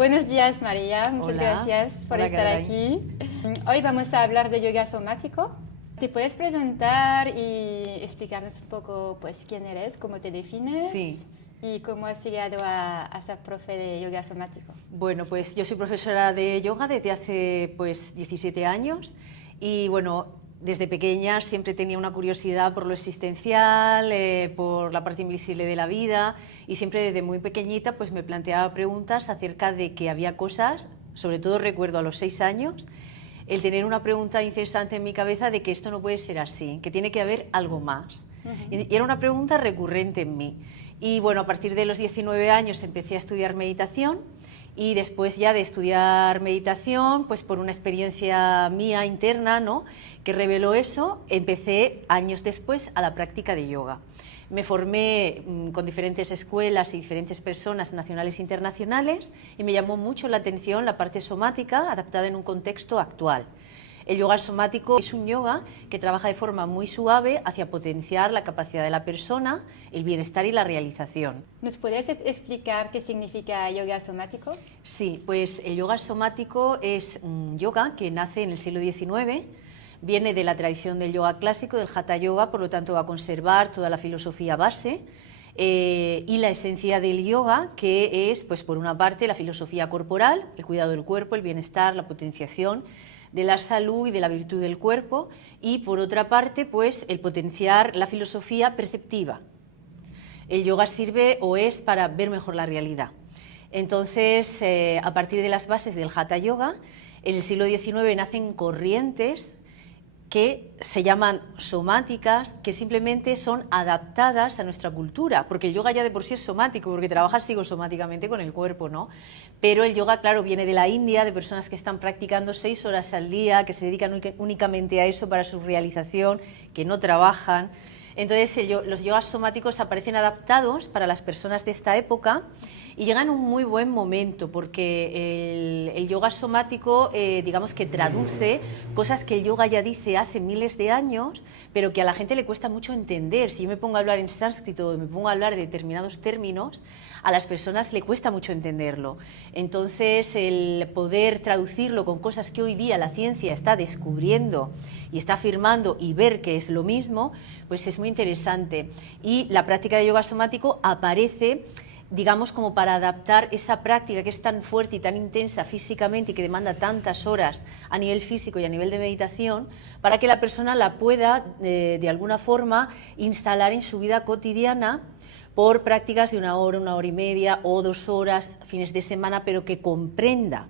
Buenos días, María. Muchas Hola. gracias por Hola, estar Caroline. aquí. Hoy vamos a hablar de yoga somático. ¿Te puedes presentar y explicarnos un poco pues, quién eres, cómo te defines Sí. y cómo has llegado a ser profe de yoga somático? Bueno, pues yo soy profesora de yoga desde hace 17 años y bueno, desde pequeña siempre tenía una curiosidad por lo existencial, por la parte invisible de la vida y siempre desde muy pequeñita pues me planteaba preguntas acerca de que había cosas, sobre todo recuerdo a los 6 años, el tener una pregunta incesante en mi cabeza de que esto no puede ser así, que tiene que haber algo más. Y era una pregunta recurrente en mí. Y bueno, a partir de los 19 años empecé a estudiar meditación y después ya de estudiar meditación, pues por una experiencia mía interna, ¿no?, que reveló eso, empecé años después a la práctica de yoga. Me formé con diferentes escuelas y diferentes personas nacionales e internacionales y me llamó mucho la atención la parte somática adaptada en un contexto actual. El yoga somático es un yoga que trabaja de forma muy suave hacia potenciar la capacidad de la persona, el bienestar y la realización. ¿Nos puedes explicar qué significa yoga somático? Sí, pues el yoga somático es un yoga que nace en el siglo XIX, viene de la tradición del yoga clásico, del Hatha Yoga, por lo tanto va a conservar toda la filosofía base y la esencia del yoga, que es, pues por una parte, la filosofía corporal, el cuidado del cuerpo, el bienestar, la potenciación de la salud y de la virtud del cuerpo, y por otra parte, pues el potenciar la filosofía perceptiva. El yoga sirve o es para ver mejor la realidad. Entonces, a partir de las bases del Hatha Yoga, en el siglo XIX nacen corrientes que se llaman somáticas, que simplemente son adaptadas a nuestra cultura, porque el yoga ya de por sí es somático, porque trabaja psicosomáticamente con el cuerpo, ¿no? Pero el yoga, claro, viene de la India, de personas que están practicando 6 horas al día, que se dedican únicamente a eso para su realización, que no trabajan. Entonces los yogas somáticos aparecen adaptados para las personas de esta época y llegan en un muy buen momento porque el yoga somático digamos que traduce cosas que el yoga ya dice hace miles de años, pero que a la gente le cuesta mucho entender. Si yo me pongo a hablar en sánscrito o me pongo a hablar de determinados términos, a las personas le cuesta mucho entenderlo. Entonces el poder traducirlo con cosas que hoy día la ciencia está descubriendo y está afirmando y ver que es lo mismo, pues es muy interesante. Y la práctica de yoga somático aparece, digamos, como para adaptar esa práctica que es tan fuerte y tan intensa físicamente y que demanda tantas horas a nivel físico y a nivel de meditación, para que la persona la pueda de alguna forma instalar en su vida cotidiana por prácticas de 1 hora y media o 2 horas, fines de semana, pero que comprenda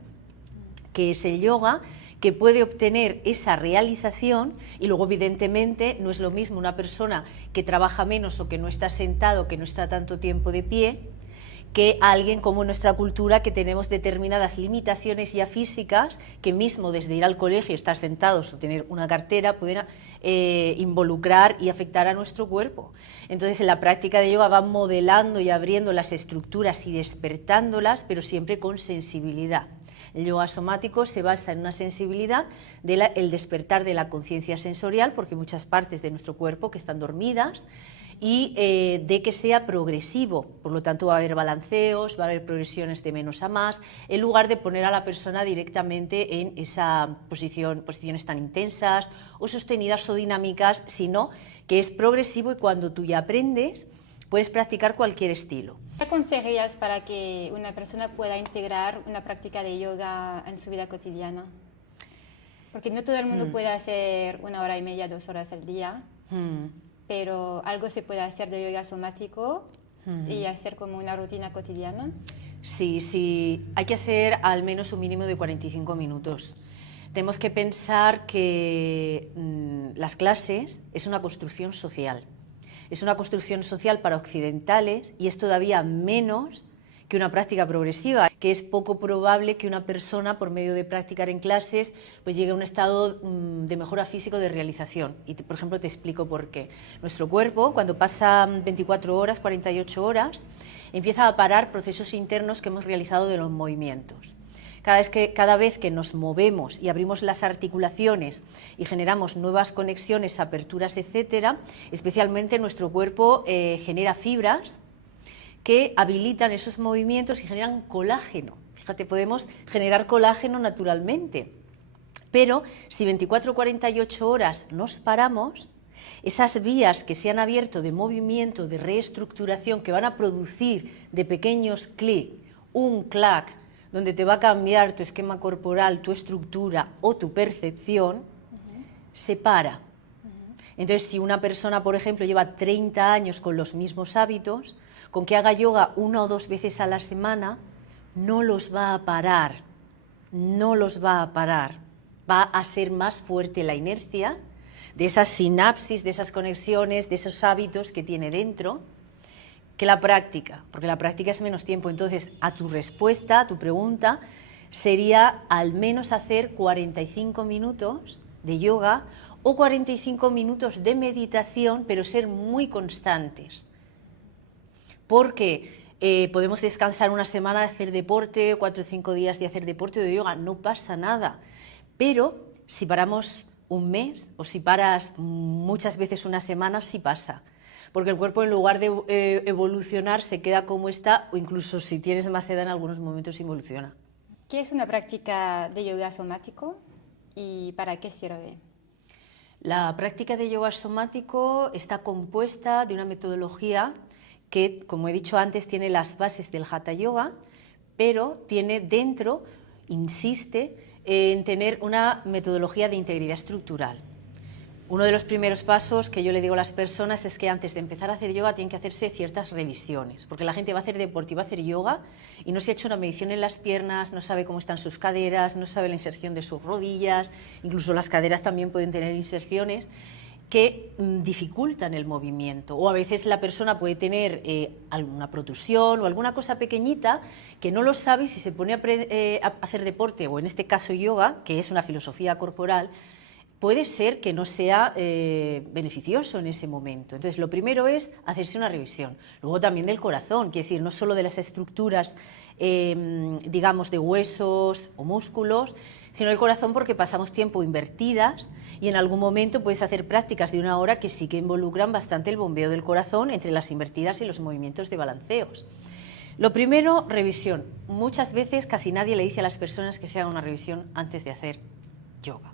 que es el yoga, que puede obtener esa realización y luego evidentemente no es lo mismo una persona que trabaja menos o que no está sentado, que no está tanto tiempo de pie, que alguien como en nuestra cultura que tenemos determinadas limitaciones ya físicas que mismo desde ir al colegio, estar sentados o tener una cartera pueden involucrar y afectar a nuestro cuerpo. Entonces en la práctica de yoga va modelando y abriendo las estructuras y despertándolas, pero siempre con sensibilidad. El yoga somático se basa en una sensibilidad del despertar de la conciencia sensorial, porque hay muchas partes de nuestro cuerpo que están dormidas, y de que sea progresivo, por lo tanto va a haber balanceos, va a haber progresiones de menos a más, en lugar de poner a la persona directamente en esa posiciones tan intensas o sostenidas o dinámicas, sino que es progresivo y cuando tú ya aprendes puedes practicar cualquier estilo. ¿Qué aconsejarías para que una persona pueda integrar una práctica de yoga en su vida cotidiana? Porque no todo el mundo puede hacer 1 hora y media, 2 horas al día, pero algo se puede hacer de yoga somático y hacer como una rutina cotidiana. Sí, hay que hacer al menos un mínimo de 45 minutos. Tenemos que pensar que las clases es una construcción social. Es una construcción social para occidentales y es todavía menos que una práctica progresiva, que es poco probable que una persona, por medio de practicar en clases, pues llegue a un estado de mejora físico de realización. Y, por ejemplo, te explico por qué. Nuestro cuerpo, cuando pasa 24 horas, 48 horas, empieza a parar procesos internos que hemos realizado de los movimientos. Cada vez que nos movemos y abrimos las articulaciones y generamos nuevas conexiones, aperturas, etcétera, especialmente nuestro cuerpo genera fibras que habilitan esos movimientos y generan colágeno. Fíjate, podemos generar colágeno naturalmente, pero si 24 o 48 horas nos paramos, esas vías que se han abierto de movimiento, de reestructuración, que van a producir de pequeños clics un clac, donde te va a cambiar tu esquema corporal, tu estructura o tu percepción, se para. Entonces, si una persona, por ejemplo, lleva 30 años con los mismos hábitos, con que haga yoga 1 o 2 veces a la semana, no los va a parar, no los va a parar. Va a ser más fuerte la inercia de esas sinapsis, de esas conexiones, de esos hábitos que tiene dentro, que la práctica, porque la práctica es menos tiempo. Entonces, a tu respuesta, a tu pregunta, sería al menos hacer 45 minutos de yoga o 45 minutos de meditación, pero ser muy constantes. Porque podemos descansar una semana de hacer deporte, 4 o 5 días de hacer deporte o de yoga, no pasa nada. Pero si paramos un mes o si paras muchas veces una semana, sí pasa. Porque el cuerpo, en lugar de evolucionar, se queda como está, o incluso si tienes más edad en algunos momentos involuciona. ¿Qué es una práctica de yoga somático y para qué sirve? La práctica de yoga somático está compuesta de una metodología que, como he dicho antes, tiene las bases del Hatha Yoga, pero tiene dentro, insiste en tener una metodología de integridad estructural. Uno de los primeros pasos que yo le digo a las personas es que antes de empezar a hacer yoga tienen que hacerse ciertas revisiones, porque la gente va a hacer deporte y va a hacer yoga y no se ha hecho una medición en las piernas, no sabe cómo están sus caderas, no sabe la inserción de sus rodillas, incluso las caderas también pueden tener inserciones que dificultan el movimiento, o a veces la persona puede tener alguna protusión o alguna cosa pequeñita que no lo sabe, y si se pone a hacer deporte, o en este caso yoga, que es una filosofía corporal, puede ser que no sea beneficioso en ese momento. Entonces, lo primero es hacerse una revisión. Luego también del corazón, quiere decir, no solo de las estructuras, digamos, de huesos o músculos, sino del corazón, porque pasamos tiempo invertidas y en algún momento puedes hacer prácticas de 1 hora que sí que involucran bastante el bombeo del corazón entre las invertidas y los movimientos de balanceos. Lo primero, revisión. Muchas veces casi nadie le dice a las personas que se hagan una revisión antes de hacer yoga.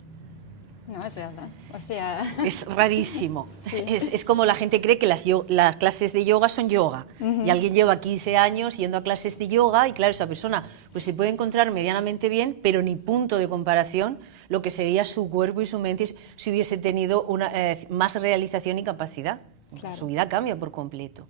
No, es verdad. O sea... Es rarísimo. Sí. Es como la gente cree que las clases de yoga son yoga. Y alguien lleva 15 años yendo a clases de yoga y claro, esa persona pues se puede encontrar medianamente bien, pero ni punto de comparación lo que sería su cuerpo y su mente si hubiese tenido más realización y capacidad. Claro. Su vida cambia por completo.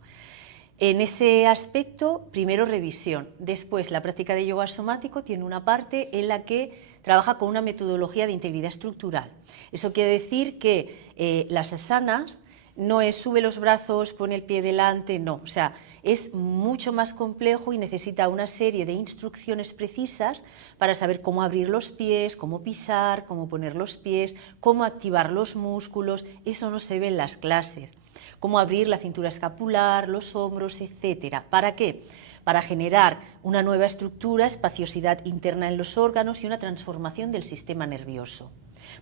En ese aspecto, primero revisión. Después, la práctica de yoga somático tiene una parte en la que trabaja con una metodología de integridad estructural. Eso quiere decir que las asanas no es sube los brazos, pone el pie delante, no. O sea, es mucho más complejo y necesita una serie de instrucciones precisas para saber cómo abrir los pies, cómo pisar, cómo poner los pies, cómo activar los músculos. Eso no se ve en las clases. Cómo abrir la cintura escapular, los hombros, etcétera. ¿Para qué? Para generar una nueva estructura, espaciosidad interna en los órganos y una transformación del sistema nervioso.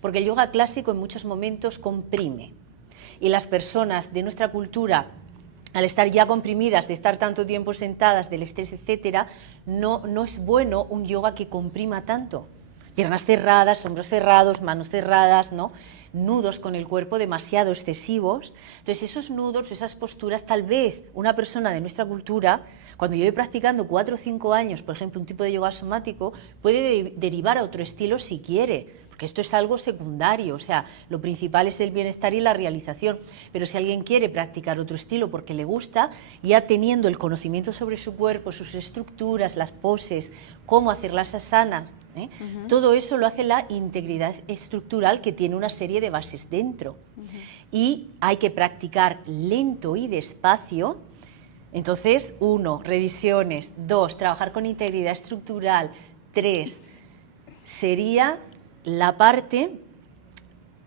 Porque el yoga clásico en muchos momentos comprime. Y las personas de nuestra cultura, al estar ya comprimidas, de estar tanto tiempo sentadas, del estrés, etcétera, no es bueno un yoga que comprima tanto. Piernas cerradas, hombros cerrados, manos cerradas, ¿no? Nudos con el cuerpo demasiado excesivos. Entonces, esos nudos, esas posturas, tal vez una persona de nuestra cultura, cuando lleve practicando 4 o 5 años, por ejemplo, un tipo de yoga somático, puede derivar a otro estilo si quiere, porque esto es algo secundario, o sea, lo principal es el bienestar y la realización, pero si alguien quiere practicar otro estilo porque le gusta, ya teniendo el conocimiento sobre su cuerpo, sus estructuras, las poses, cómo hacer las asanas, todo eso lo hace la integridad estructural, que tiene una serie de bases dentro. Y hay que practicar lento y despacio. Entonces, 1, revisiones, 2, trabajar con integridad estructural, 3, sería la parte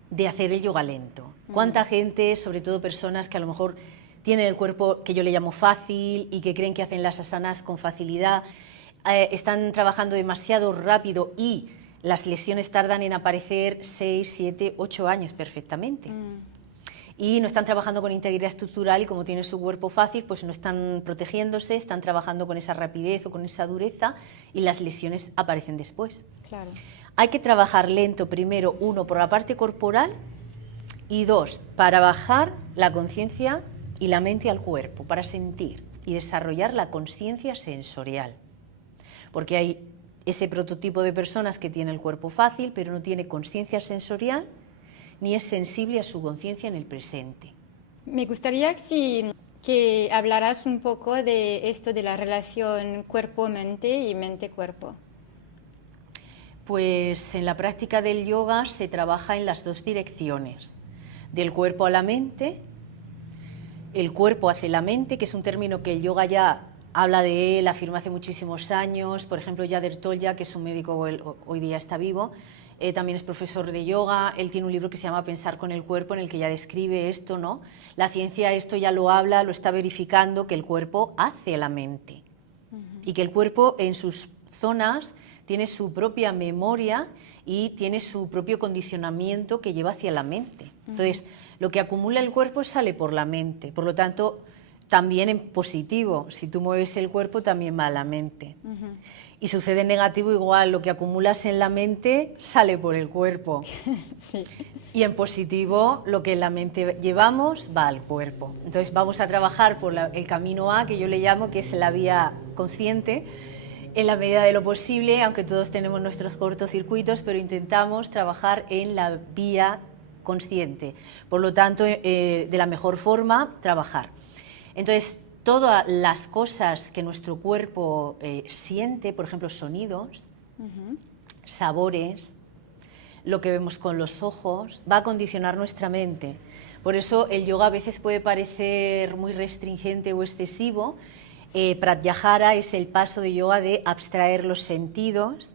de hacer el yoga lento. ¿Cuánta gente, sobre todo personas que a lo mejor tienen el cuerpo que yo le llamo fácil y que creen que hacen las asanas con facilidad, están trabajando demasiado rápido y las lesiones tardan en aparecer 6, 7, 8 años perfectamente? y no están trabajando con integridad estructural y como tienen su cuerpo fácil, pues no están protegiéndose, están trabajando con esa rapidez o con esa dureza y las lesiones aparecen después. Claro. Hay que trabajar lento primero, uno, por la parte corporal y dos, para bajar la conciencia y la mente al cuerpo, para sentir y desarrollar la conciencia sensorial. Porque hay ese prototipo de personas que tiene el cuerpo fácil, pero no tiene conciencia sensorial ni es sensible a su conciencia en el presente. Me gustaría que hablaras un poco de esto de la relación cuerpo-mente y mente-cuerpo. Pues en la práctica del yoga se trabaja en las dos direcciones, del cuerpo a la mente, el cuerpo hacia la mente, que es un término que el yoga ya habla de él, afirma hace muchísimos años. Por ejemplo, Yader Tolja, que es un médico, hoy día está vivo, también es profesor de yoga. Él tiene un libro que se llama Pensar con el cuerpo, en el que ya describe esto, ¿no? La ciencia esto ya lo habla, lo está verificando, que el cuerpo hace la mente y que el cuerpo en sus zonas tiene su propia memoria y tiene su propio condicionamiento que lleva hacia la mente. Entonces, lo que acumula el cuerpo sale por la mente, por lo tanto, también en positivo, si tú mueves el cuerpo también va a la mente. Y sucede en negativo igual, lo que acumulas en la mente sale por el cuerpo. Sí. Y en positivo, lo que en la mente llevamos va al cuerpo. Entonces vamos a trabajar por el camino A, que yo le llamo, que es la vía consciente, en la medida de lo posible, aunque todos tenemos nuestros cortocircuitos, pero intentamos trabajar en la vía consciente. Por lo tanto, de la mejor forma, trabajar. Entonces, todas las cosas que nuestro cuerpo siente, por ejemplo, sonidos, sabores, lo que vemos con los ojos, va a condicionar nuestra mente. Por eso el yoga a veces puede parecer muy restringente o excesivo. Pratyahara es el paso de yoga de abstraer los sentidos,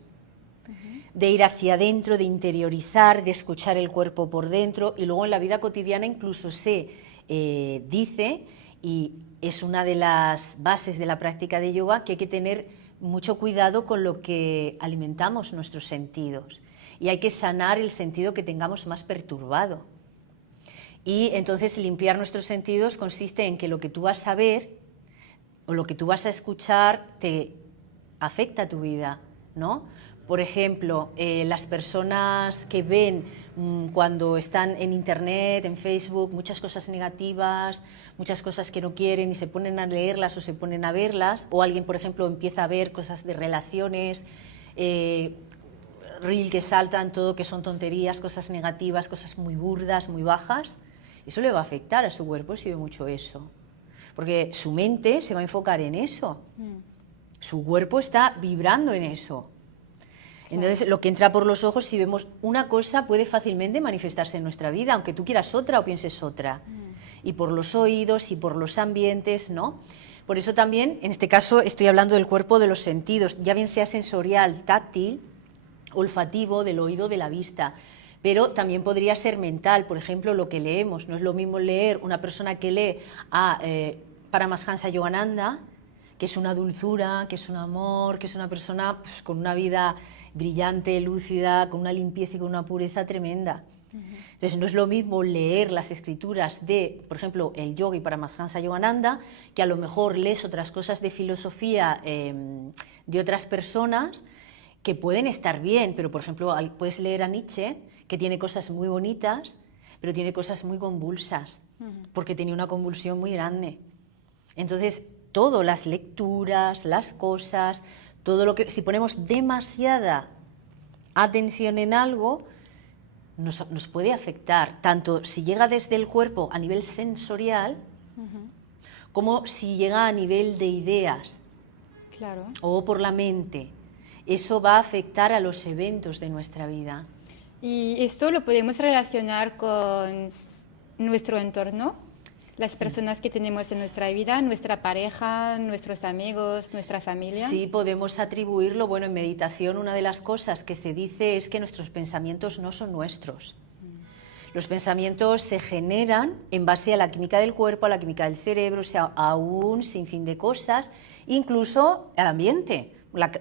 de ir hacia adentro, de interiorizar, de escuchar el cuerpo por dentro, y luego en la vida cotidiana incluso se dice, y es una de las bases de la práctica de yoga, que hay que tener mucho cuidado con lo que alimentamos nuestros sentidos y hay que sanar el sentido que tengamos más perturbado. Y entonces limpiar nuestros sentidos consiste en que lo que tú vas a ver o lo que tú vas a escuchar te afecta a tu vida, ¿no? Por ejemplo, las personas que ven cuando están en Internet, en Facebook, muchas cosas negativas, muchas cosas que no quieren y se ponen a leerlas o se ponen a verlas, o alguien, por ejemplo, empieza a ver cosas de relaciones, reel que saltan, todo que son tonterías, cosas negativas, cosas muy burdas, muy bajas, eso le va a afectar a su cuerpo si ve mucho eso, porque su mente se va a enfocar en eso, su cuerpo está vibrando en eso. Entonces, lo que entra por los ojos, si vemos una cosa, puede fácilmente manifestarse en nuestra vida, aunque tú quieras otra o pienses otra. Y por los oídos y por los ambientes, ¿no? Por eso también, en este caso, estoy hablando del cuerpo de los sentidos, ya bien sea sensorial, táctil, olfativo, del oído, de la vista. Pero también podría ser mental, por ejemplo, lo que leemos. No es lo mismo leer una persona que lee a Paramahansa Yogananda, que es una dulzura, que es un amor, que es una persona pues, con una vida brillante, lúcida, con una limpieza y con una pureza tremenda. Entonces no es lo mismo leer las escrituras de, por ejemplo, el yogi Paramahansa Yogananda, que a lo mejor lees otras cosas de filosofía de otras personas que pueden estar bien, pero por ejemplo puedes leer a Nietzsche, que tiene cosas muy bonitas, pero tiene cosas muy convulsas, porque tenía una convulsión muy grande. Entonces, todas las lecturas, las cosas, todo lo que, si ponemos demasiada atención en algo, nos puede afectar, tanto si llega desde el cuerpo a nivel sensorial, como si llega a nivel de ideas, Claro. o por la mente. Eso va a afectar a los eventos de nuestra vida. ¿Y esto lo podemos relacionar con nuestro entorno? Las personas que tenemos en nuestra vida, nuestra pareja, nuestros amigos, nuestra familia. Sí, podemos atribuirlo. Bueno, en meditación una de las cosas que se dice es que nuestros pensamientos no son nuestros. Los pensamientos se generan en base a la química del cuerpo, a la química del cerebro, o sea, a un sinfín de cosas, incluso al ambiente.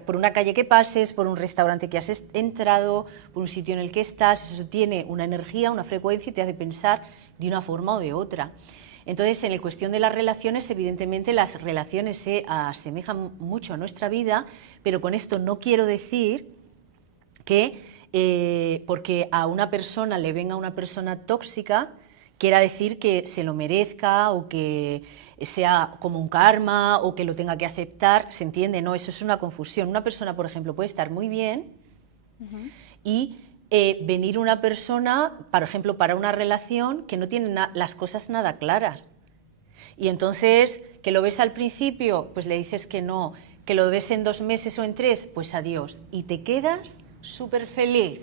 por una calle que pases, por un restaurante que has entrado, por un sitio en el que estás, eso tiene una energía, una frecuencia y te hace pensar de una forma o de otra. Entonces, en la cuestión de las relaciones, evidentemente las relaciones se asemejan mucho a nuestra vida, pero con esto no quiero decir que porque a una persona le venga una persona tóxica, quiera decir que se lo merezca o que sea como un karma o que lo tenga que aceptar, ¿se entiende? No, eso es una confusión. Una persona, por ejemplo, puede estar muy bien y venir una persona, por ejemplo, para una relación que no tiene las cosas nada claras. Y entonces, que lo ves al principio, pues le dices que no, que lo ves en 2 meses o en 3, pues adiós. Y te quedas súper feliz,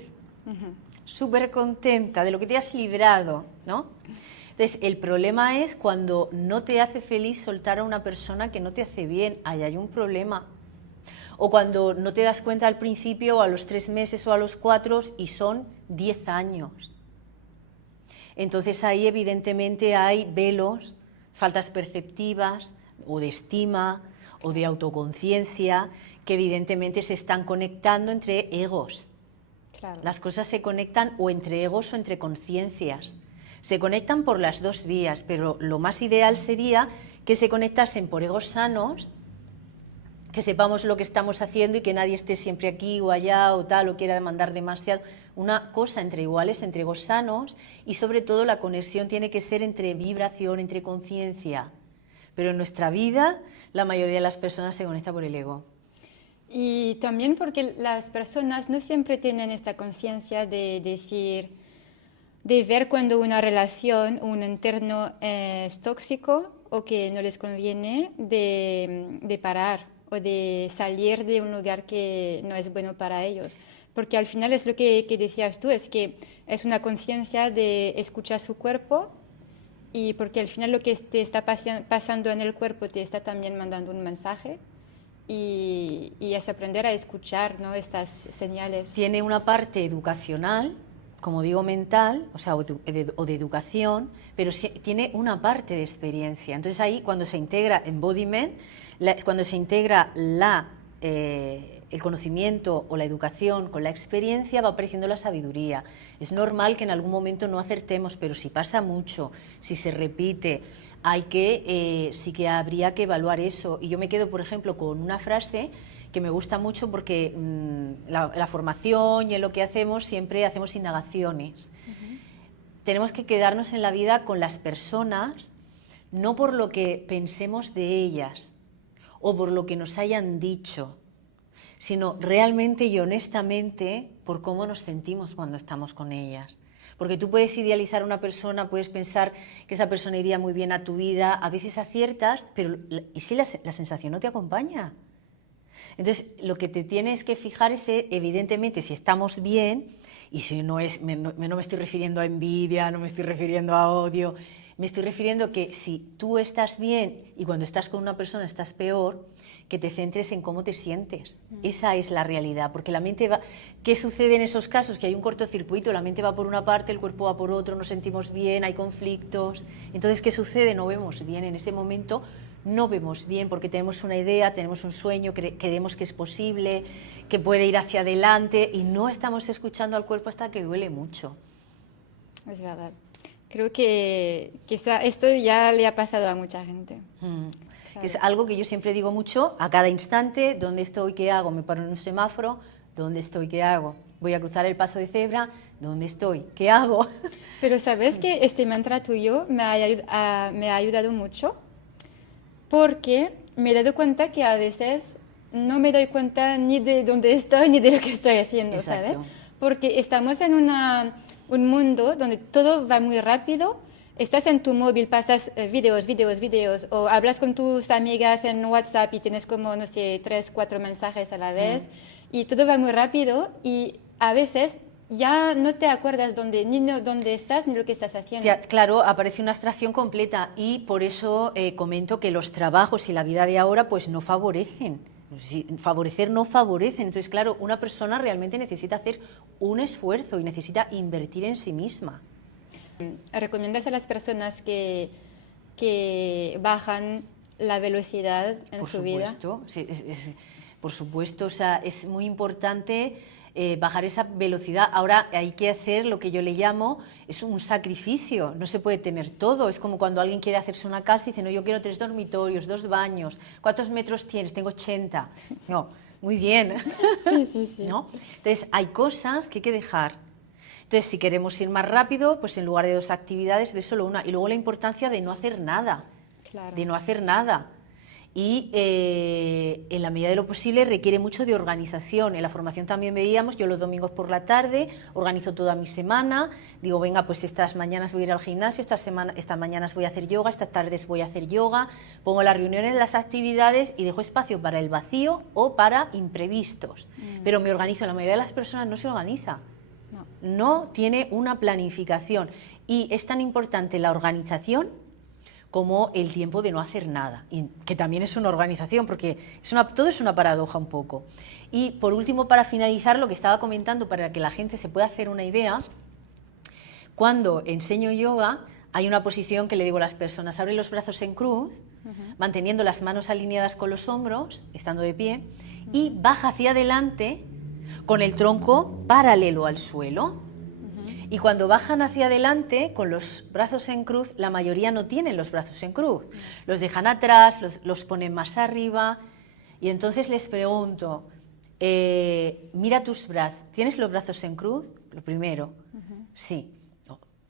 súper contenta de lo que te has librado, ¿no? Entonces, el problema es cuando no te hace feliz soltar a una persona que no te hace bien, ahí hay un problema. O cuando no te das cuenta al principio, o a los 3 meses o a los 4, y son 10 años. Entonces ahí evidentemente hay velos, faltas perceptivas, o de estima, o de autoconciencia, que evidentemente se están conectando entre egos. Claro. Las cosas se conectan o entre egos o entre conciencias. Se conectan por las 2 vías, pero lo más ideal sería que se conectasen por egos sanos, que sepamos lo que estamos haciendo y que nadie esté siempre aquí o allá o tal o quiera demandar demasiado. Una cosa entre iguales, entre egos sanos, y sobre todo la conexión tiene que ser entre vibración, entre conciencia. Pero en nuestra vida la mayoría de las personas se conecta por el ego. Y también porque las personas no siempre tienen esta conciencia de decir, de ver cuando una relación, un entorno es tóxico o que no les conviene, de parar o de salir de un lugar que no es bueno para ellos. Porque al final es lo que decías tú, es que es una conciencia de escuchar su cuerpo, y porque al final lo que te está pasando en el cuerpo te está también mandando un mensaje. Y es aprender a escuchar, ¿no?, estas señales. Tiene una parte educacional, como digo, mental, o sea, o de educación, pero sí, tiene una parte de experiencia. Entonces ahí, cuando se integra embodiment, cuando se integra el conocimiento o la educación con la experiencia, va apareciendo la sabiduría. Es normal que en algún momento no acertemos, pero si pasa mucho, si se repite, sí que habría que evaluar eso. Y yo me quedo, por ejemplo, con una frase que me gusta mucho porque la formación y en lo que hacemos siempre hacemos indagaciones. Tenemos que quedarnos en la vida con las personas, no por lo que pensemos de ellas o por lo que nos hayan dicho, sino realmente y honestamente por cómo nos sentimos cuando estamos con ellas. Porque tú puedes idealizar a una persona, puedes pensar que esa persona iría muy bien a tu vida, a veces aciertas, pero ¿y si la sensación no te acompaña? Entonces, lo que te tienes que fijar es, evidentemente, si estamos bien, y si no es, no me estoy refiriendo a envidia, no me estoy refiriendo a odio, me estoy refiriendo que si tú estás bien y cuando estás con una persona estás peor, que te centres en cómo te sientes. Esa es la realidad, porque la mente va... ¿Qué sucede en esos casos? Que hay un cortocircuito, la mente va por una parte, el cuerpo va por otro, nos sentimos bien, hay conflictos. Entonces, ¿qué sucede? No vemos bien en ese momento. No vemos bien porque tenemos una idea, tenemos un sueño, creemos que es posible, que puede ir hacia adelante y no estamos escuchando al cuerpo hasta que duele mucho. Es verdad. Creo que esto ya le ha pasado a mucha gente. Claro. Es algo que yo siempre digo mucho, a cada instante, ¿dónde estoy? ¿Qué hago? Me paro en un semáforo, ¿dónde estoy? ¿Qué hago? Voy a cruzar el paso de cebra, ¿dónde estoy? ¿Qué hago? Pero sabes que este mantra tuyo me ha ayudado mucho, porque me he dado cuenta que a veces no me doy cuenta ni de dónde estoy ni de lo que estoy haciendo. Exacto. ¿Sabes? Porque estamos en un mundo donde todo va muy rápido. Estás en tu móvil, pasas vídeos, o hablas con tus amigas en WhatsApp y tienes como, no sé, 3, 4 mensajes a la vez, y todo va muy rápido y a veces ya no te acuerdas ni dónde estás ni lo que estás haciendo. Claro, aparece una abstracción completa y por eso comento que los trabajos y la vida de ahora pues no favorecen. Favorecer no favorecen. Entonces, claro, una persona realmente necesita hacer un esfuerzo y necesita invertir en sí misma. ¿Recomiendas a las personas que bajan la velocidad en su vida? Por supuesto. Por supuesto, o sea, es muy importante bajar esa velocidad. Ahora hay que hacer lo que yo le llamo, es un sacrificio, no se puede tener todo. Es como cuando alguien quiere hacerse una casa y dice, no, yo quiero 3 dormitorios, 2 baños. ¿Cuántos metros tienes? Tengo 80. No, muy bien. Sí, sí, sí. ¿No? Entonces, hay cosas que hay que dejar. Entonces, si queremos ir más rápido, pues en lugar de 2 actividades, ves solo una. Y luego la importancia de no hacer nada. Claro. De no hacer nada. Y en la medida de lo posible requiere mucho de organización. En la formación también veíamos, yo los domingos por la tarde organizo toda mi semana, digo, venga, pues estas mañanas voy a ir al gimnasio, estas mañanas voy a hacer yoga, estas tardes voy a hacer yoga, pongo las reuniones, las actividades y dejo espacio para el vacío o para imprevistos. Pero me organizo, la mayoría de las personas no se organiza. No tiene una planificación y es tan importante la organización como el tiempo de no hacer nada, y que también es una organización, porque todo es una paradoja un poco. Y por último, para finalizar, lo que estaba comentando, para que la gente se pueda hacer una idea, cuando enseño yoga, hay una posición que le digo a las personas, abre los brazos en cruz, manteniendo las manos alineadas con los hombros, estando de pie, y baja hacia adelante con el tronco paralelo al suelo. Y cuando bajan hacia adelante, con los brazos en cruz, la mayoría no tienen los brazos en cruz. Los dejan atrás, los ponen más arriba. Y entonces les pregunto, mira tus brazos, ¿tienes los brazos en cruz? Lo primero, sí.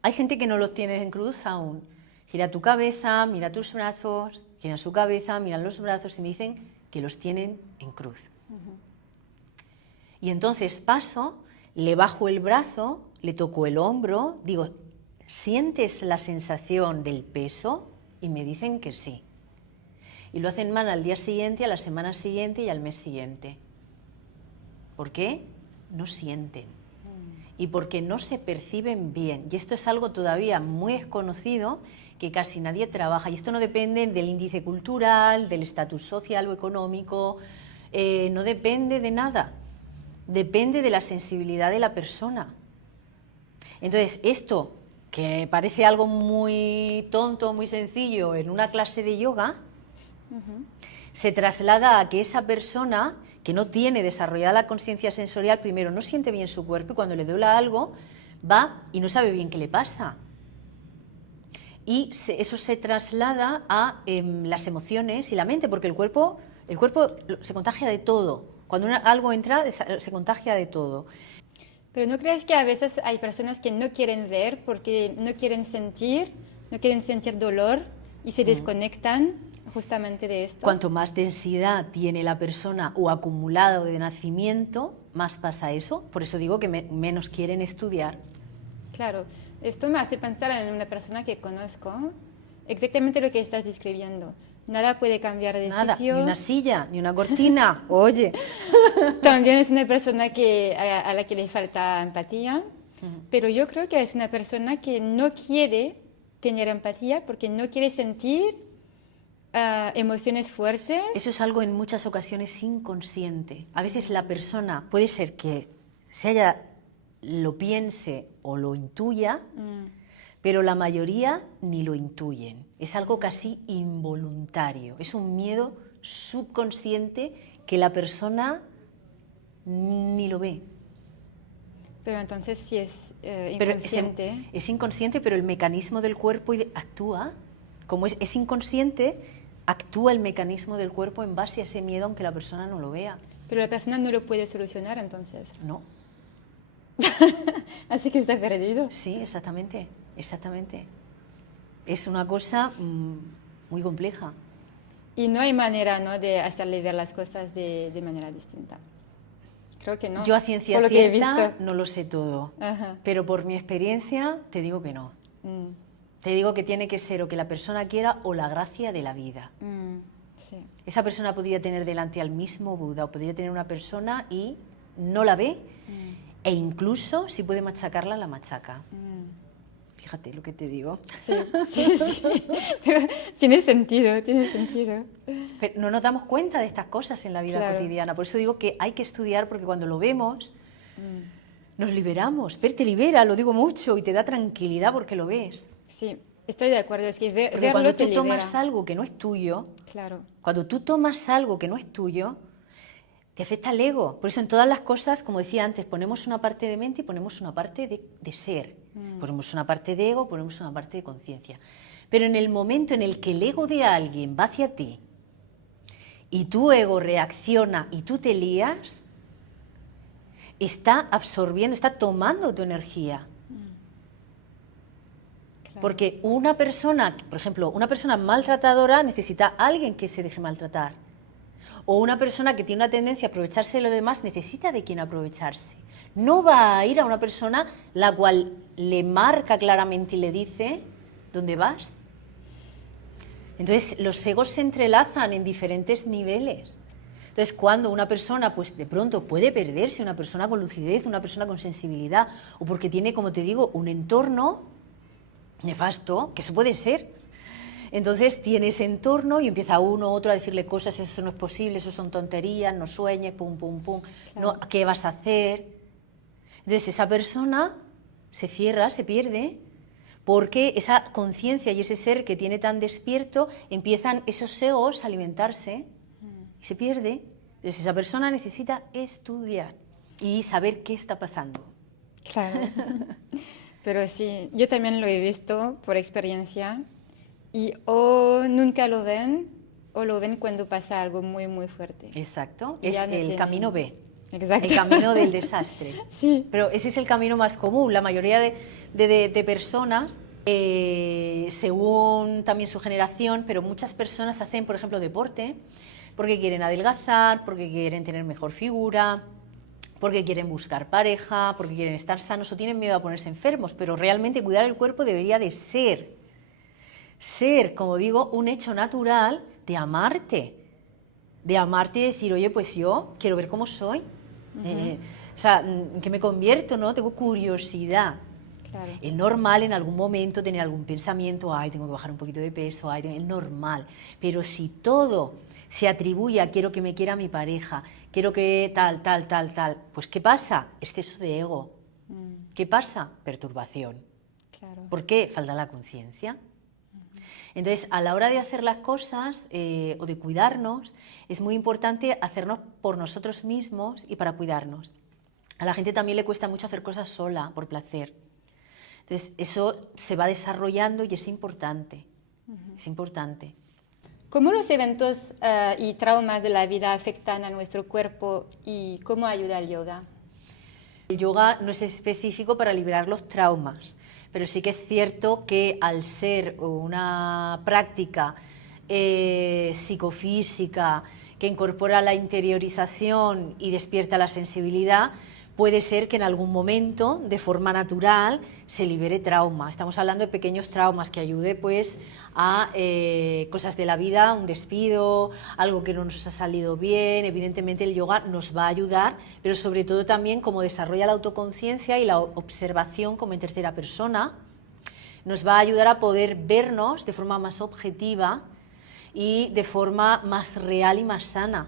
Hay gente que no los tiene en cruz aún. Gira tu cabeza, mira tus brazos, gira su cabeza, miran los brazos y me dicen que los tienen en cruz. Y entonces paso, le bajo el brazo, le toco el hombro, digo, ¿sientes la sensación del peso? Y me dicen que sí. Y lo hacen mal al día siguiente, a la semana siguiente y al mes siguiente. ¿Por qué? No sienten. Y porque no se perciben bien. Y esto es algo todavía muy desconocido, que casi nadie trabaja. Y esto no depende del índice cultural, del estatus social o económico, no depende de nada. Depende de la sensibilidad de la persona. Entonces, esto, que parece algo muy tonto, muy sencillo, en una clase de yoga, se traslada a que esa persona que no tiene desarrollada la conciencia sensorial, primero no siente bien su cuerpo y cuando le duele algo, va y no sabe bien qué le pasa. Y eso se traslada a las emociones y la mente, porque el cuerpo se contagia de todo. Cuando algo entra, se contagia de todo. Pero ¿no crees que a veces hay personas que no quieren ver porque no quieren sentir dolor y se desconectan justamente de esto? Cuanto más densidad tiene la persona o acumulado de nacimiento, más pasa eso. Por eso digo que menos quieren estudiar. Claro, esto me hace pensar en una persona que conozco, exactamente lo que estás describiendo. Nada puede cambiar de sitio. Ni una silla, ni una cortina. Oye. También es una persona a la que le falta empatía, pero yo creo que es una persona que no quiere tener empatía porque no quiere sentir emociones fuertes. Eso es algo en muchas ocasiones inconsciente. A veces la persona puede ser que lo piense o lo intuya, pero la mayoría ni lo intuyen. Es algo casi involuntario. Es un miedo subconsciente que la persona ni lo ve. Pero entonces sí es inconsciente. Pero es inconsciente, pero el mecanismo del cuerpo actúa. Como es inconsciente, actúa el mecanismo del cuerpo en base a ese miedo, aunque la persona no lo vea. Pero la persona no lo puede solucionar entonces. No. Así que está perdido. Sí, exactamente. Es una cosa muy compleja. Y no hay manera, ¿no?, de hacerle ver las cosas de manera distinta. Creo que no. Yo a ciencia cierta no lo sé todo, pero por mi experiencia te digo que no. Te digo que tiene que ser o que la persona quiera o la gracia de la vida. Sí. Esa persona podría tener delante al mismo Buda o podría tener una persona y no la ve e incluso si puede machacarla, la machaca. Fíjate lo que te digo. Sí. Pero tiene sentido. Pero no nos damos cuenta de estas cosas en la vida cotidiana. Por eso digo que hay que estudiar, porque cuando lo vemos, nos liberamos. Ver te libera, lo digo mucho, y te da tranquilidad porque lo ves. Sí, estoy de acuerdo. Es que verlo cuando te tú libera. tomas algo que no es tuyo, Claro. cuando tú tomas algo que no es tuyo, te afecta al ego. Por eso en todas las cosas, como decía antes, ponemos una parte de mente y ponemos una parte de ser. Ponemos una parte de ego, ponemos una parte de conciencia. Pero en el momento en el que el ego de alguien va hacia ti y tu ego reacciona y tú te lías, está absorbiendo, está tomando tu energía. Claro. Porque una persona, por ejemplo, una persona maltratadora necesita a alguien que se deje maltratar. O una persona que tiene una tendencia a aprovecharse de lo demás necesita de quien aprovecharse. No va a ir a una persona la cual le marca claramente y le dice dónde vas. Entonces los egos se entrelazan en diferentes niveles. Entonces cuando una persona pues de pronto puede perderse, una persona con lucidez, una persona con sensibilidad, o porque tiene, como te digo, un entorno nefasto, que eso puede ser. Entonces tiene ese entorno y empieza uno otro a decirle cosas, eso no es posible, eso son tonterías, no sueñes, pum, pum, pum, Claro. no, ¿qué vas a hacer? Entonces esa persona se cierra, se pierde, porque esa conciencia y ese ser que tiene tan despierto, empiezan esos egos a alimentarse y se pierde. Entonces esa persona necesita estudiar y saber qué está pasando. Claro. Pero sí, yo también lo he visto por experiencia y o nunca lo ven o lo ven cuando pasa algo muy, muy fuerte. Exacto, Y es ya no el tienen- camino B. Exacto. El camino del desastre. Sí. Pero ese es el camino más común. La mayoría de personas, según también su generación, pero muchas personas hacen, por ejemplo, deporte porque quieren adelgazar, porque quieren tener mejor figura, porque quieren buscar pareja, porque quieren estar sanos o tienen miedo a ponerse enfermos. Pero realmente cuidar el cuerpo debería de ser, como digo, un hecho natural de amarte y decir, oye, pues yo quiero ver cómo soy. O sea, ¿en qué me convierto? ¿No? Tengo curiosidad. Claro. Es normal en algún momento tener algún pensamiento, ay, tengo que bajar un poquito de peso, ay, es normal. Pero si todo se atribuye a quiero que me quiera mi pareja, quiero que tal, pues ¿qué pasa? Exceso de ego. ¿Qué pasa? Perturbación. Claro. ¿Por qué? Falta la conciencia. Entonces, a la hora de hacer las cosas o de cuidarnos, es muy importante hacernos por nosotros mismos y para cuidarnos. A la gente también le cuesta mucho hacer cosas sola, por placer. Entonces, eso se va desarrollando y es importante. Es importante. ¿Cómo los eventos y traumas de la vida afectan a nuestro cuerpo y cómo ayuda el yoga? El yoga no es específico para liberar los traumas, pero sí que es cierto que al ser una práctica psicofísica que incorpora la interiorización y despierta la sensibilidad, puede ser que en algún momento, de forma natural, se libere trauma. Estamos hablando de pequeños traumas que ayude pues, a cosas de la vida, un despido, algo que no nos ha salido bien. Evidentemente el yoga nos va a ayudar, pero sobre todo también como desarrolla la autoconciencia y la observación como en tercera persona, nos va a ayudar a poder vernos de forma más objetiva y de forma más real y más sana.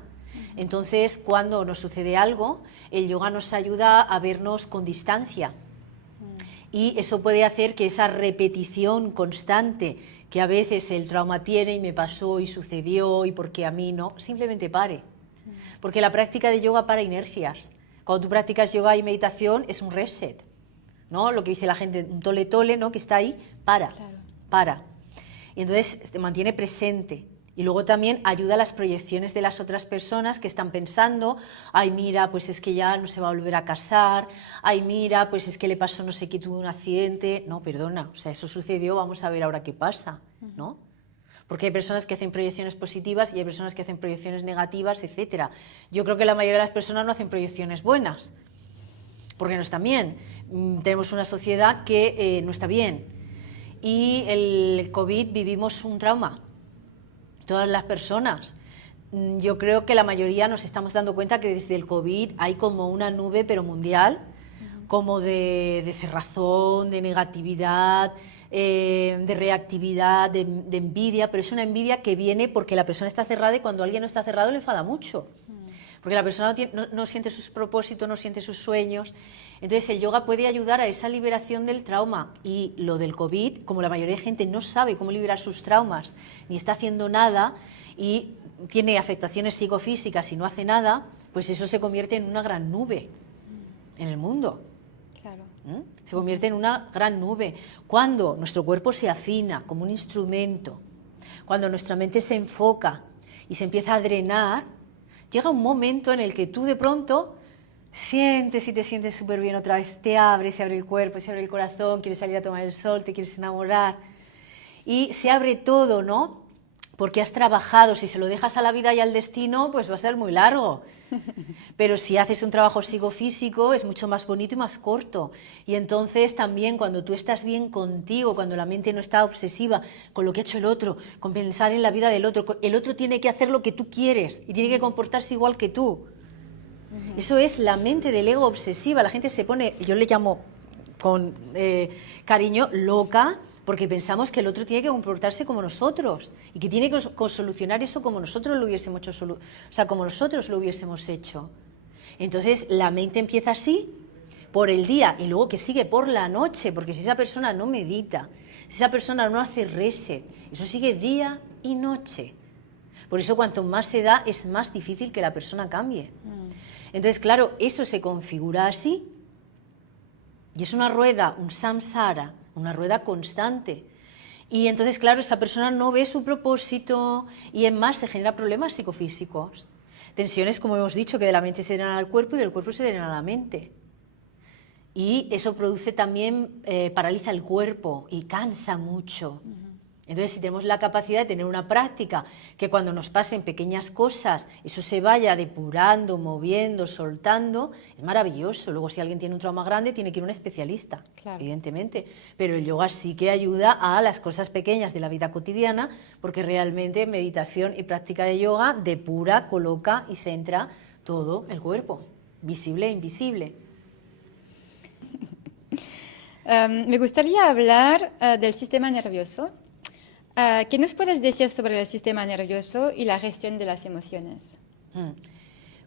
Entonces, cuando nos sucede algo, el yoga nos ayuda a vernos con distancia. Y eso puede hacer que esa repetición constante que a veces el trauma tiene y me pasó y sucedió y porque a mí no, simplemente pare. Porque la práctica de yoga para inercias. Cuando tú practicas yoga y meditación es un reset, ¿no? Lo que dice la gente, un tole tole, ¿no? Que está ahí, para. Y entonces te mantiene presente. Y luego también ayuda a las proyecciones de las otras personas que están pensando, ay mira, pues es que ya no se va a volver a casar, ay mira, pues es que le pasó no sé qué, tuvo un accidente. No, perdona, o sea, eso sucedió, vamos a ver ahora qué pasa, ¿no? Porque hay personas que hacen proyecciones positivas y hay personas que hacen proyecciones negativas, etc. Yo creo que la mayoría de las personas no hacen proyecciones buenas, porque no están bien. Tenemos una sociedad que no está bien. Y el COVID vivimos un trauma. Todas las personas. Yo creo que la mayoría nos estamos dando cuenta que desde el COVID hay como una nube, pero mundial, como de cerrazón, de negatividad, de reactividad, de envidia, pero es una envidia que viene porque la persona está cerrada y cuando alguien no está cerrado le enfada mucho. porque la persona no siente sus propósitos, no siente sus sueños. Entonces el yoga puede ayudar a esa liberación del trauma, y lo del COVID, como la mayoría de gente no sabe cómo liberar sus traumas, ni está haciendo nada y tiene afectaciones psicofísicas y no hace nada, pues eso se convierte en una gran nube en el mundo. Claro. Se convierte en una gran nube. Cuando nuestro cuerpo se afina como un instrumento, cuando nuestra mente se enfoca y se empieza a drenar, llega un momento en el que tú de pronto sientes y te sientes súper bien otra vez, te abres, se abre el cuerpo, se abre el corazón, quieres salir a tomar el sol, te quieres enamorar y se abre todo, ¿no? Porque has trabajado. Si se lo dejas a la vida y al destino, pues va a ser muy largo. Pero si haces un trabajo psicofísico es mucho más bonito y más corto. Y entonces también cuando tú estás bien contigo, cuando la mente no está obsesiva con lo que ha hecho el otro, con pensar en la vida del otro, el otro tiene que hacer lo que tú quieres y tiene que comportarse igual que tú. Eso es la mente del ego obsesiva. La gente se pone, yo le llamo con cariño, loca, porque pensamos que el otro tiene que comportarse como nosotros y que tiene que solucionar eso como nosotros lo hubiésemos hecho, como nosotros lo hubiésemos hecho. Entonces la mente empieza así por el día y luego que sigue por la noche, porque si esa persona no medita, si esa persona no hace reset, eso sigue día y noche. Por eso cuanto más se da es más difícil que la persona cambie. Entonces, claro, eso se configura así y es una rueda, un samsara, una rueda constante. Y entonces, claro, esa persona no ve su propósito y en más se generan problemas psicofísicos. Tensiones, como hemos dicho, que de la mente se drenan al cuerpo y del cuerpo se drenan a la mente. Y eso produce también, paraliza el cuerpo y cansa mucho. Entonces, si tenemos la capacidad de tener una práctica que cuando nos pasen pequeñas cosas, eso se vaya depurando, moviendo, soltando, es maravilloso. Luego, si alguien tiene un trauma grande, tiene que ir a un especialista, claro, evidentemente. Pero el yoga sí que ayuda a las cosas pequeñas de la vida cotidiana, porque realmente meditación y práctica de yoga depura, coloca y centra todo el cuerpo, visible e invisible. Me gustaría hablar del sistema nervioso. ¿Qué nos puedes decir sobre el sistema nervioso y la gestión de las emociones?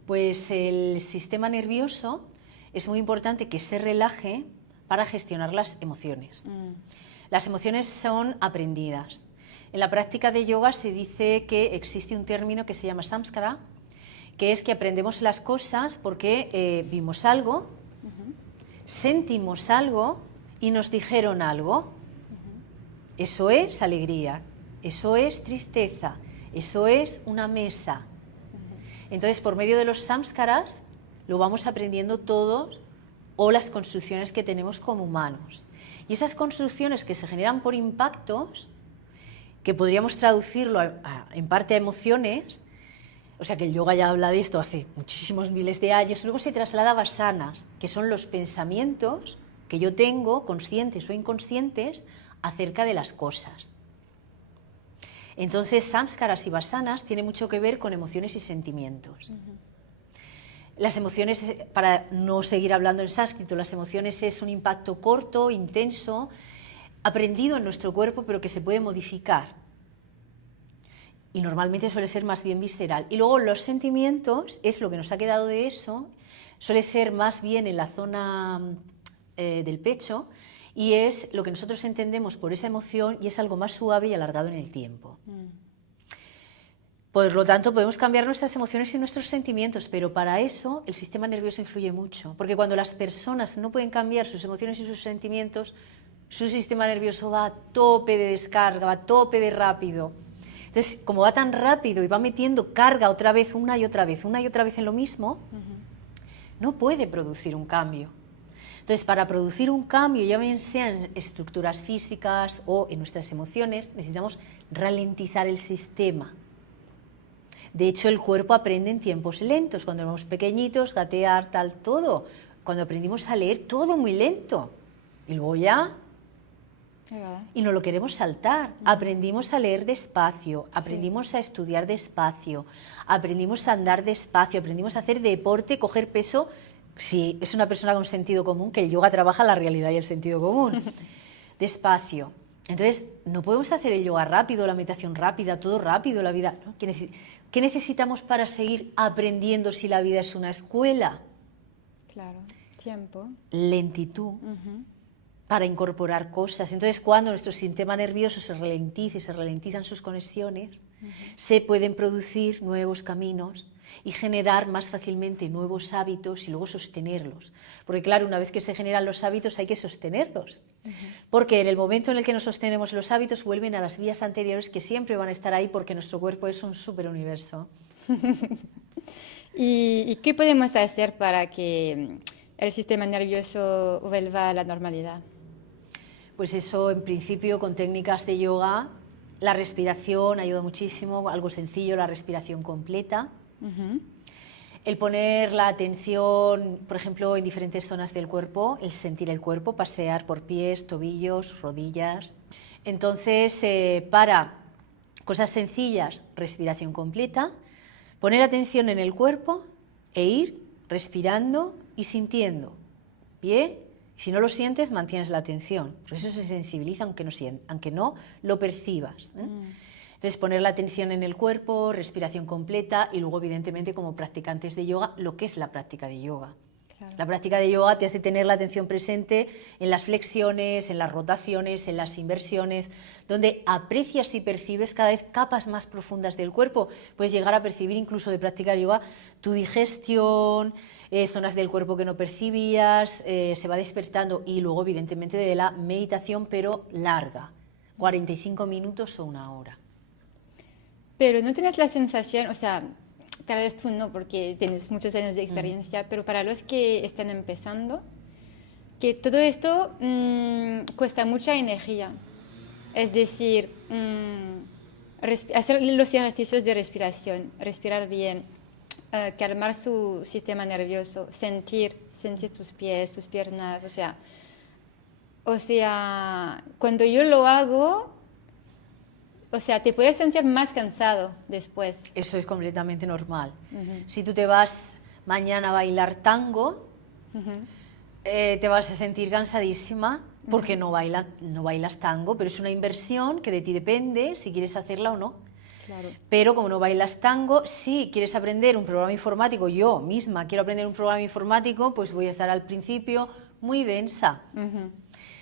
Pues el sistema nervioso es muy importante que se relaje para gestionar las emociones. Las emociones son aprendidas. En la práctica de yoga se dice que existe un término que se llama samskara, que es que aprendemos las cosas porque vimos algo, sentimos algo y nos dijeron algo. Eso es alegría, eso es tristeza, eso es una mesa. Entonces, por medio de los samskaras, lo vamos aprendiendo todos, o las construcciones que tenemos como humanos. Y esas construcciones que se generan por impactos, que podríamos traducirlo en parte a emociones, o sea que el yoga ya habla de esto hace muchísimos miles de años, luego se traslada a vasanas, que son los pensamientos que yo tengo, conscientes o inconscientes, acerca de las cosas. Entonces, samskaras y vasanas tienen mucho que ver con emociones y sentimientos. Las emociones, para no seguir hablando en sánscrito, las emociones es un impacto corto, intenso, aprendido en nuestro cuerpo, pero que se puede modificar. Y normalmente suele ser más bien visceral. Y luego los sentimientos, es lo que nos ha quedado de eso, suele ser más bien en la zona del pecho, y es lo que nosotros entendemos por esa emoción y es algo más suave y alargado en el tiempo. Por lo tanto, podemos cambiar nuestras emociones y nuestros sentimientos, pero para eso el sistema nervioso influye mucho, porque cuando las personas no pueden cambiar sus emociones y sus sentimientos, su sistema nervioso va a tope de descarga, va a tope de rápido. Entonces, como va tan rápido y va metiendo carga otra vez, una y otra vez en lo mismo, no puede producir un cambio. Entonces, para producir un cambio, ya bien sea en estructuras físicas o en nuestras emociones, necesitamos ralentizar el sistema. De hecho, el cuerpo aprende en tiempos lentos. Cuando éramos pequeñitos, gatear, tal, todo. Cuando aprendimos a leer, todo muy lento. Y luego ya... Y no lo queremos saltar. Aprendimos a leer despacio, aprendimos a estudiar despacio, aprendimos a andar despacio, aprendimos a hacer deporte, coger peso... Si es una persona con sentido común, que el yoga trabaja la realidad y el sentido común. Despacio. Entonces, no podemos hacer el yoga rápido, la meditación rápida, todo rápido, la vida, ¿no? ¿Qué necesitamos para seguir aprendiendo si la vida es una escuela? Claro, tiempo. Lentitud. Para incorporar cosas. Entonces, cuando nuestro sistema nervioso se ralentiza y se ralentizan sus conexiones, se pueden producir nuevos caminos y generar más fácilmente nuevos hábitos y luego sostenerlos. Porque claro, una vez que se generan los hábitos hay que sostenerlos. Porque en el momento en el que nos sostenemos los hábitos vuelven a las vías anteriores que siempre van a estar ahí porque nuestro cuerpo es un superuniverso. ¿Y qué podemos hacer para que el sistema nervioso vuelva a la normalidad? Pues eso, en principio, con técnicas de yoga, la respiración ayuda muchísimo, algo sencillo, la respiración completa. El poner la atención, por ejemplo, en diferentes zonas del cuerpo, el sentir el cuerpo, pasear por pies, tobillos, rodillas. Entonces, para cosas sencillas, respiración completa, poner atención en el cuerpo e ir respirando y sintiendo. Pie. Si no lo sientes, mantienes la atención, por eso se sensibiliza aunque no lo percibas. Entonces, poner la atención en el cuerpo, respiración completa y luego, evidentemente, como practicantes de yoga, lo que es la práctica de yoga. Claro. La práctica de yoga te hace tener la atención presente en las flexiones, en las rotaciones, en las inversiones, donde aprecias y percibes cada vez capas más profundas del cuerpo. Puedes llegar a percibir incluso de practicar yoga tu digestión, zonas del cuerpo que no percibías, se va despertando y luego evidentemente de la meditación pero larga, 45 minutos o una hora. Pero no tienes la sensación, o sea, tal vez tú no porque tienes muchos años de experiencia, pero para los que están empezando, que todo esto cuesta mucha energía. Es decir, hacer los ejercicios de respiración, respirar bien, calmar su sistema nervioso, sentir tus pies, tus piernas, o sea, cuando yo lo hago, o sea, te puedes sentir más cansado después. Eso es completamente normal. Si tú te vas mañana a bailar tango, te vas a sentir cansadísima porque no bailas tango, pero es una inversión que de ti depende si quieres hacerla o no. Claro. Pero como no bailas tango, si quieres aprender un programa informático, yo misma quiero aprender un programa informático, pues voy a estar al principio muy densa.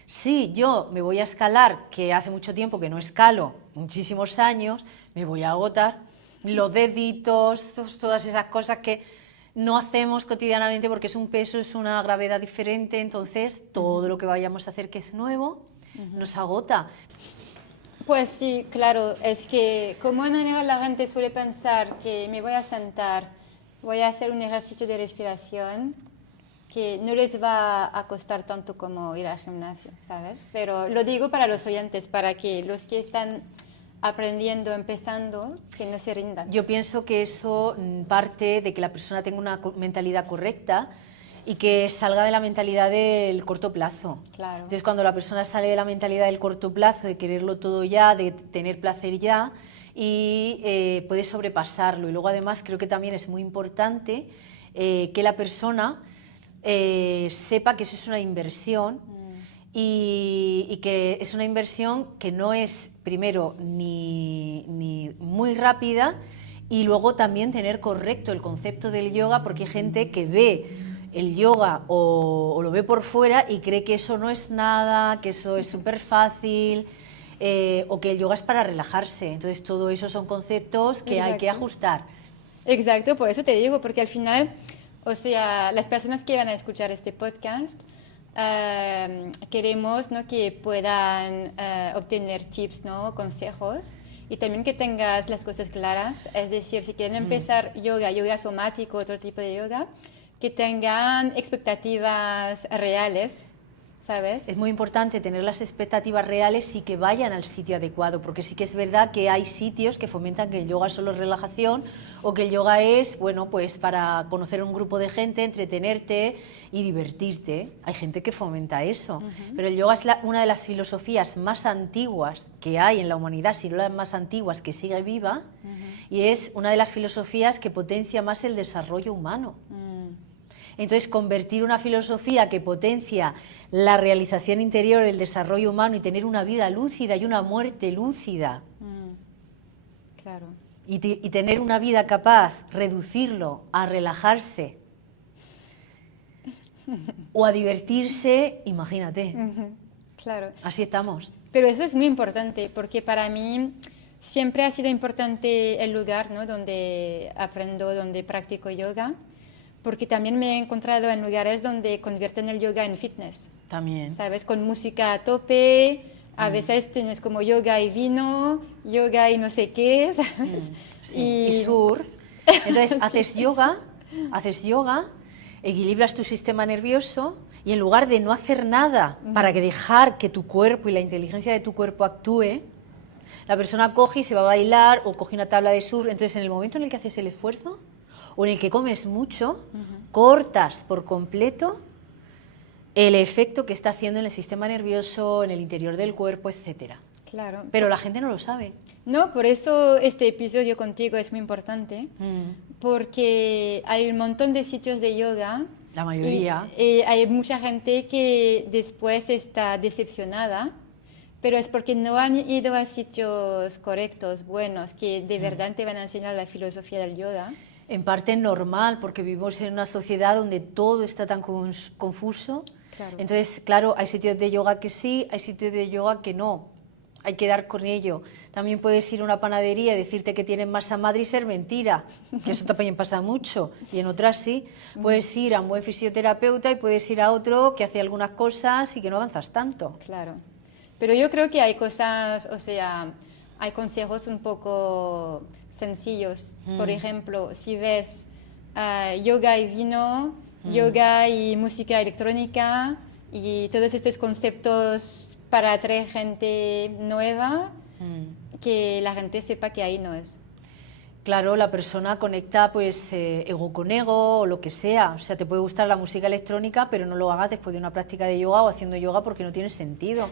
Si yo me voy a escalar, que hace mucho tiempo que no escalo, muchísimos años, me voy a agotar, los deditos, todas esas cosas que no hacemos cotidianamente porque es un peso, es una gravedad diferente, entonces todo lo que vayamos a hacer que es nuevo nos agota. Pues sí, claro, es que como en general la gente suele pensar que me voy a sentar, voy a hacer un ejercicio de respiración, que no les va a costar tanto como ir al gimnasio, ¿sabes? Pero lo digo para los oyentes, para que los que están aprendiendo, empezando, que no se rindan. Yo pienso que eso parte de que la persona tenga una mentalidad correcta y que salga de la mentalidad del corto plazo. Claro. Entonces, cuando la persona sale de la mentalidad del corto plazo, de quererlo todo ya, de tener placer ya, y puede sobrepasarlo. Y luego, además, creo que también es muy importante que la persona sepa que eso es una inversión y que es una inversión que no es, primero, ni muy rápida, y luego también tener correcto el concepto del yoga, porque hay gente que ve el yoga o lo ve por fuera y cree que eso no es nada, que eso es súper fácil, o que el yoga es para relajarse. Entonces, todo eso son conceptos que hay que ajustar. Exacto, por eso te digo, porque al final, o sea, las personas que van a escuchar este podcast, queremos, ¿no?, que puedan obtener tips, ¿no?, consejos, y también que tengas las cosas claras. Es decir, si quieren empezar yoga somático, otro tipo de yoga, que tengan expectativas reales, ¿sabes? Es muy importante tener las expectativas reales y que vayan al sitio adecuado, porque sí que es verdad que hay sitios que fomentan que el yoga solo es relajación o que el yoga es, bueno, pues para conocer un grupo de gente, entretenerte y divertirte. Hay gente que fomenta eso, pero el yoga es una de las filosofías más antiguas que hay en la humanidad, si no las más antiguas, que sigue viva, y es una de las filosofías que potencia más el desarrollo humano. Entonces, convertir una filosofía que potencia la realización interior, el desarrollo humano y tener una vida lúcida y una muerte lúcida. Claro. Y tener una vida capaz, reducirlo a relajarse o a divertirse, imagínate. Claro. Así estamos. Pero eso es muy importante porque para mí siempre ha sido importante el lugar, ¿no? Donde aprendo, donde practico yoga, porque también me he encontrado en lugares donde convierten el yoga en fitness. También. ¿Sabes? Con música a tope, a veces tienes como yoga y vino, yoga y no sé qué, ¿sabes? Sí. Y surf. Entonces Sí. haces yoga, equilibras tu sistema nervioso y en lugar de no hacer nada para que dejar que tu cuerpo y la inteligencia de tu cuerpo actúe, la persona coge y se va a bailar o coge una tabla de surf. Entonces, en el momento en el que haces el esfuerzo o en el que comes mucho, cortas por completo el efecto que está haciendo en el sistema nervioso, en el interior del cuerpo, etcétera. Claro. Pero la gente no lo sabe. No, por eso este episodio contigo es muy importante, porque hay un montón de sitios de yoga. La mayoría. Y hay mucha gente que después está decepcionada, pero es porque no han ido a sitios correctos, buenos, que de verdad te van a enseñar la filosofía del yoga. En parte normal, porque vivimos en una sociedad donde todo está tan confuso. Claro. Entonces, claro, hay sitios de yoga que sí, hay sitios de yoga que no. Hay que dar con ello. También puedes ir a una panadería y decirte que tienen masa madre y ser mentira, que eso también pasa mucho, y en otras sí. Puedes ir a un buen fisioterapeuta y puedes ir a otro que hace algunas cosas y que no avanzas tanto. Claro. Pero yo creo que hay cosas, o sea, hay consejos un poco sencillos. Por ejemplo, si ves yoga y vino, yoga y música electrónica y todos estos conceptos para atraer gente nueva, que la gente sepa que ahí no es. Claro, la persona conecta pues ego con ego o lo que sea. O sea, te puede gustar la música electrónica, pero no lo hagas después de una práctica de yoga o haciendo yoga porque no tiene sentido.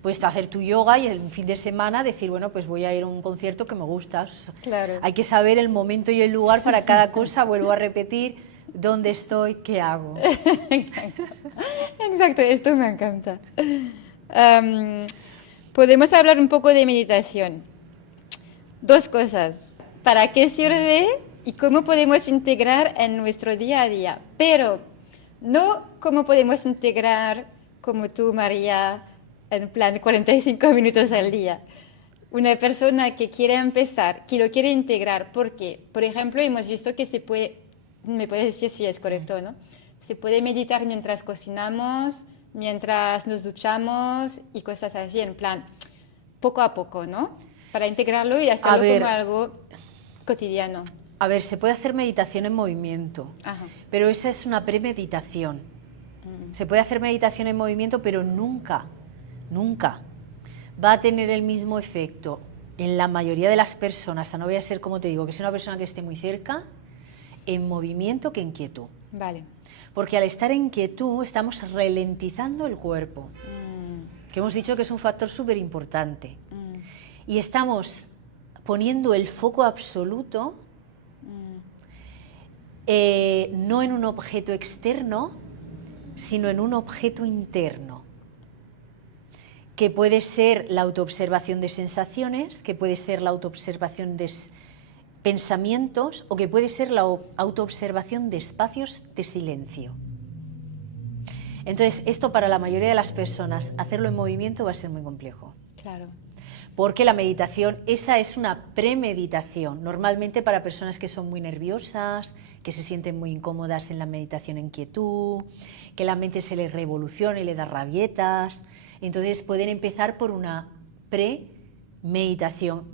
Puedes hacer tu yoga y el fin de semana decir, bueno, pues voy a ir a un concierto que me gusta. Claro. Hay que saber el momento y el lugar para cada cosa. Vuelvo a repetir, dónde estoy, qué hago. Exacto. Exacto, esto me encanta. Podemos hablar un poco de meditación. Dos cosas. ¿Para qué sirve y cómo podemos integrar en nuestro día a día? Pero no cómo podemos integrar, como tú, María, en plan 45 minutos al día. Una persona que quiere empezar, que lo quiere integrar, porque, por ejemplo, hemos visto que se puede, me puedes decir si es correcto o no, se puede meditar mientras cocinamos, mientras nos duchamos y cosas así, en plan, poco a poco, ¿no? Para integrarlo y hacerlo como algo cotidiano. A ver, se puede hacer meditación en movimiento, pero esa es una premeditación. Se puede hacer meditación en movimiento, pero nunca va a tener el mismo efecto en la mayoría de las personas, no voy a ser como te digo, que sea una persona que esté muy cerca, en movimiento que en quietud. Vale. Porque al estar en quietud estamos ralentizando el cuerpo, que hemos dicho que es un factor súper importante. Y estamos poniendo el foco absoluto no en un objeto externo, sino en un objeto interno, que puede ser la autoobservación de sensaciones, que puede ser la autoobservación de pensamientos o que puede ser la autoobservación de espacios de silencio. Entonces, esto para la mayoría de las personas, hacerlo en movimiento va a ser muy complejo. Claro. Porque la meditación, esa es una premeditación, normalmente para personas que son muy nerviosas, que se sienten muy incómodas en la meditación en quietud, que la mente se les revoluciona y le da rabietas. Entonces pueden empezar por una premeditación.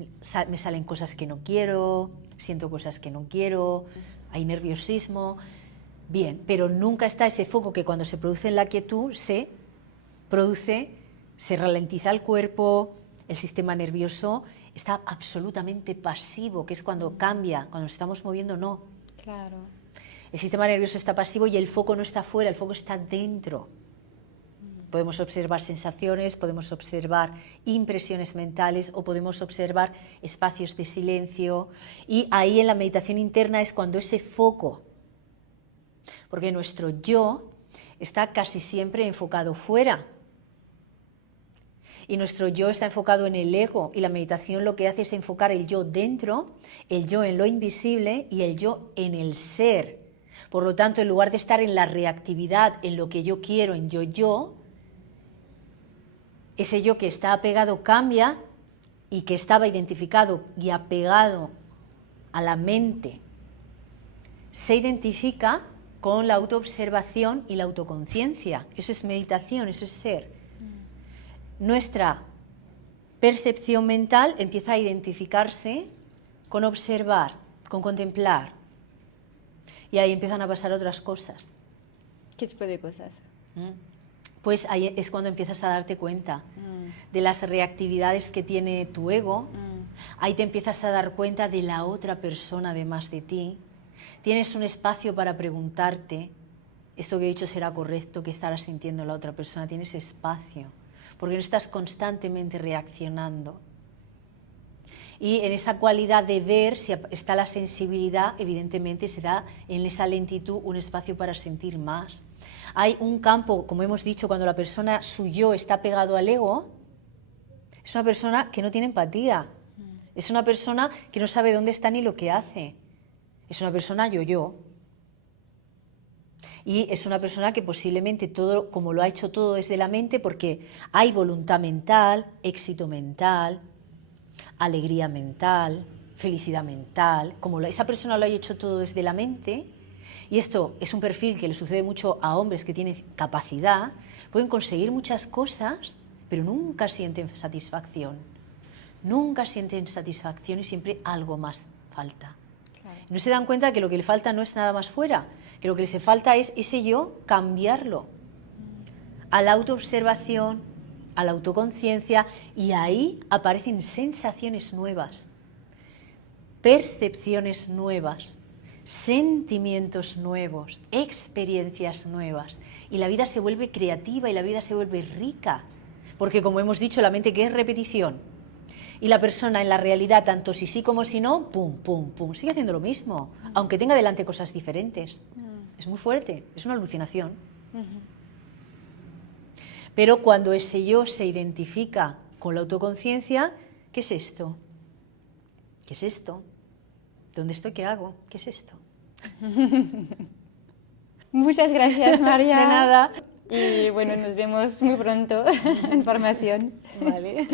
Me salen cosas que no quiero, siento cosas que no quiero, hay nerviosismo. Bien, pero nunca está ese foco que cuando se produce en la quietud se ralentiza el cuerpo, el sistema nervioso está absolutamente pasivo, que es cuando cambia, cuando nos estamos moviendo, no. Claro. El sistema nervioso está pasivo y el foco no está fuera, el foco está dentro. Podemos observar sensaciones, podemos observar impresiones mentales o podemos observar espacios de silencio, y ahí en la meditación interna es cuando ese foco porque nuestro yo está casi siempre enfocado fuera. Y nuestro yo está enfocado en el ego, y la meditación lo que hace es enfocar el yo dentro, el yo en lo invisible y el yo en el ser. Por lo tanto, en lugar de estar en la reactividad, en lo que yo quiero, en yo, ese yo que está apegado cambia, y que estaba identificado y apegado a la mente, se identifica con la autoobservación y la autoconciencia. Eso es meditación, eso es ser. Nuestra percepción mental empieza a identificarse con observar, con contemplar, y ahí empiezan a pasar otras cosas. ¿Qué tipo de cosas? Pues ahí es cuando empiezas a darte cuenta de las reactividades que tiene tu ego. Ahí te empiezas a dar cuenta de la otra persona además de ti. Tienes un espacio para preguntarte, ¿esto que he dicho será correcto? ¿Qué estará sintiendo la otra persona? Tienes espacio, porque no estás constantemente reaccionando. Y en esa cualidad de ver, si está la sensibilidad, evidentemente se da en esa lentitud un espacio para sentir más. Hay un campo, como hemos dicho, cuando la persona, su yo, está pegado al ego, es una persona que no tiene empatía, es una persona que no sabe dónde está ni lo que hace, es una persona yo. Y es una persona que posiblemente todo, como lo ha hecho todo desde la mente, porque hay voluntad mental, éxito mental, alegría mental, felicidad mental, como esa persona lo ha hecho todo desde la mente, y esto es un perfil que le sucede mucho a hombres que tienen capacidad, pueden conseguir muchas cosas, pero nunca sienten satisfacción. Nunca sienten satisfacción y siempre algo más falta. Claro. No se dan cuenta que lo que le falta no es nada más fuera, que lo que les falta es ese yo cambiarlo a la autoobservación, a la autoconciencia, y ahí aparecen sensaciones nuevas, percepciones nuevas, sentimientos nuevos, experiencias nuevas, y la vida se vuelve creativa y la vida se vuelve rica, porque como hemos dicho, la mente, ¿qué es? Repetición, y la persona en la realidad, tanto si sí como si no, pum, pum, pum, sigue haciendo lo mismo, aunque tenga delante cosas diferentes. Es muy fuerte, es una alucinación. Pero cuando ese yo se identifica con la autoconciencia, ¿qué es esto? ¿Qué es esto? ¿Dónde estoy? ¿Qué hago? ¿Qué es esto? Muchas gracias, María. De nada. Y bueno, nos vemos muy pronto en formación. Vale.